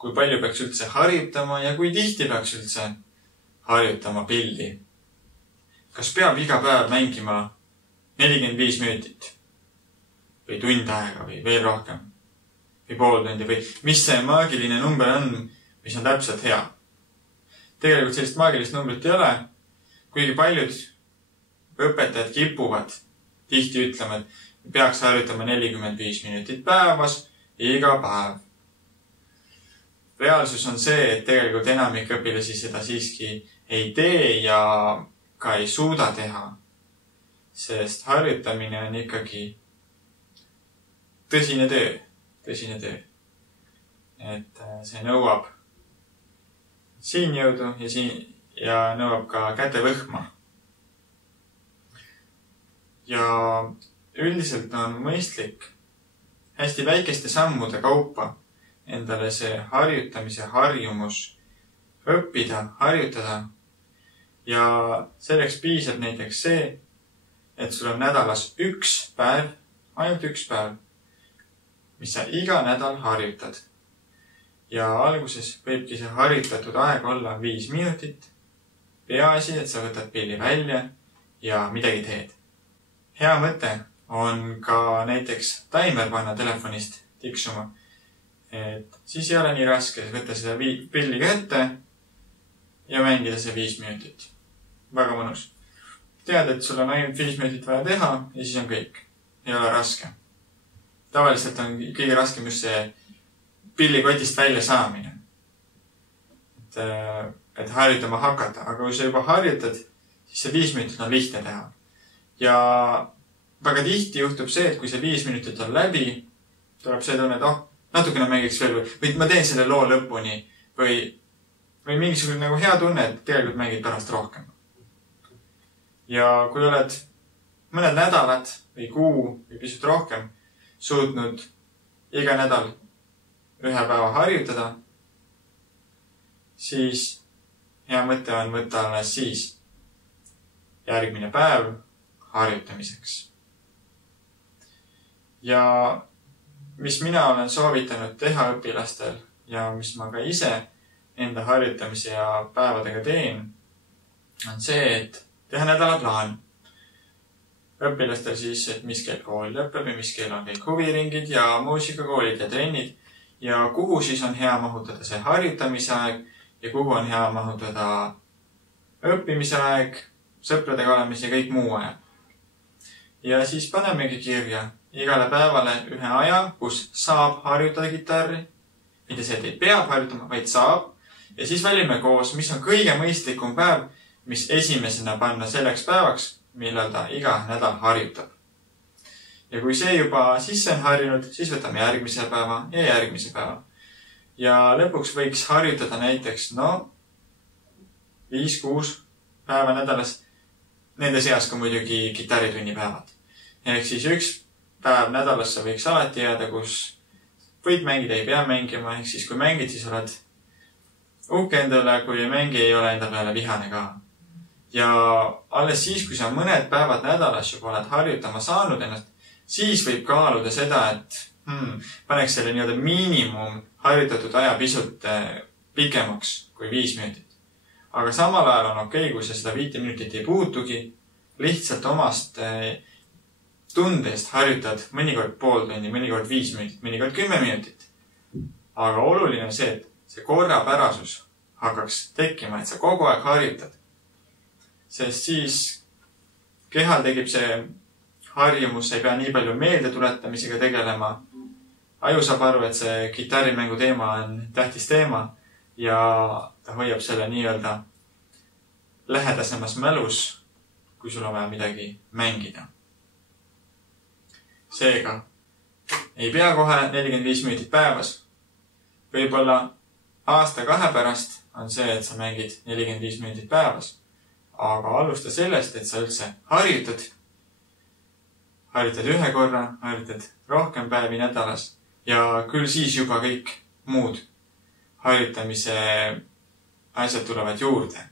kui palju peaks üldse harjutama ja kui tihti peaks üldse harjutama pilli. Kas peab iga päev mängima 45 minutit või tund aega või veel rohkem või pool tundi või mis see maagiline number on, mis on täpselt hea? Tegelikult sellist maagilist numbrit ei ole, kuigi paljud õpetajad kipuvad tihti ütlema, et peaks harjutama 45 minutit päevas iga päev. Reaalsus on see, et tegelikult enamik õpilasi seda siiski ei tee ja ka ei suuda teha, sest harjutamine on ikkagi tõsine töö. Et see nõuab siin jõudu ja nõuab ka kätevõhma. Ja üldiselt on mõistlik hästi väikeste sammude kaupa endale see harjutamise harjumus õppida, harjutada. Ja selleks piisab näiteks see, et sul on nädalas üks päev, ainult üks päev, mis sa iga nädal harjutad. Ja alguses võibki see harjutatud aeg olla 5 minutit. Peaasi, et sa võtad pilli välja ja midagi teed. Hea mõte on ka näiteks taimer panna telefonist tiksuma. Et siis ei ole nii raske võtta seda pilli kätte ja mängida see 5 minutit. Väga mõnus. Tead, et sul on ainult 5 minutit vaja teha ja siis on kõik. Ei ole raske. Tavaliselt on kõige raskem just see pillikotist välja saamine. Et harjutama hakata. Aga kui sa juba harjutad, siis see 5 minutit on lihtne teha. Ja väga tihti juhtub see, et kui see 5 minutit on läbi, tuleb see tunne, et natukene mängiks veel või ma teen selle loo lõpuni või mingisugune nagu hea tunne, et tegelikult mängid pärast rohkem. Ja kui oled mõned nädalad või kuu või pisut rohkem suutnud iga nädal ühe päeva harjutada, siis hea mõte on võtta alles siis järgmine päev harjutamiseks. Ja mis mina olen soovitanud teha õpilastel ja mis ma ka ise enda harjutamise ja päevadega teen, on see, et teha nädalaplaan. Õpilastel siis, et mis kell kool lõpeb ja mis kell on kõik huviringid ja muusikakoolid ja trennid ja kuhu siis on hea mahutada see harjutamise aeg ja kuhu on hea mahutada õppimise aeg, sõpradega olemise ja kõik muu aeg. Ja siis panemegi kirja igale päevale ühe aja, kus saab harjutada kitarri. Mitte see, et ei peab harjutama, vaid saab. Ja siis valime koos, mis on kõige mõistlikum päev, mis esimesena panna selleks päevaks, millal ta iga nädal harjutab. Ja kui see juba sisse on harjunud, siis võtame järgmise päeva ja järgmise päeva. Ja lõpuks võiks harjutada näiteks 5-6 päeva nädalas. Nende seas ka muidugi kitarritunni päevad. Ehk siis üks päev nädalasse võiks alati jääda, kus võid mängida, ei pea mängima. Ehk siis kui mängid, siis oled uhke endale, kui ei mängi, ei ole enda peale vihane ka. Ja alles siis, kui sa mõned päevad nädalas juba oled harjutama saanud ennast, siis võib kaaluda seda, et paneks selle nii-öelda miinimum harjutatud aja pisut pikemaks kui 5 minutit. Aga samal ajal on okei, kui sa seda 5 minutit ei puutugi, lihtsalt omast tundest harjutad mõnikord pool tundi, mõnikord 5 minutit, mõnikord 10 minutit. Aga oluline on see, et see korrapärasus hakkaks tekkima, et sa kogu aeg harjutad. Sest siis kehal tekib see harjumus, sa ei pea nii palju meelde tuletamisega tegelema. Aju saab aru, et see kitarrimängu teema on tähtis teema ja ta hoiab selle nii-öelda lähedasemas mälus, kui sul on vaja midagi mängida. Seega ei pea kohe 45 minutit päevas. Võib-olla aasta-2 pärast on see, et sa mängid 45 minutit päevas. Aga alusta sellest, et sa üldse harjutad. Harjutad ühe korra, harjutad rohkem päevi nädalas ja küll siis juba kõik muud harjutamise asjad tulevad juurde.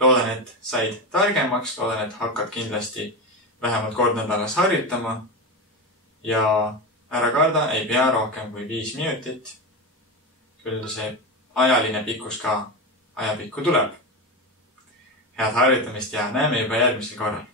Loodan, et said targemaks, loodan, et hakkad kindlasti vähemalt kord nädalas harjutama ja ära karda, ei pea rohkem kui 5 minutit. küll see ajaline pikkus ka ajapikku tuleb. Head harjutamist ja näeme juba järgmisel korral.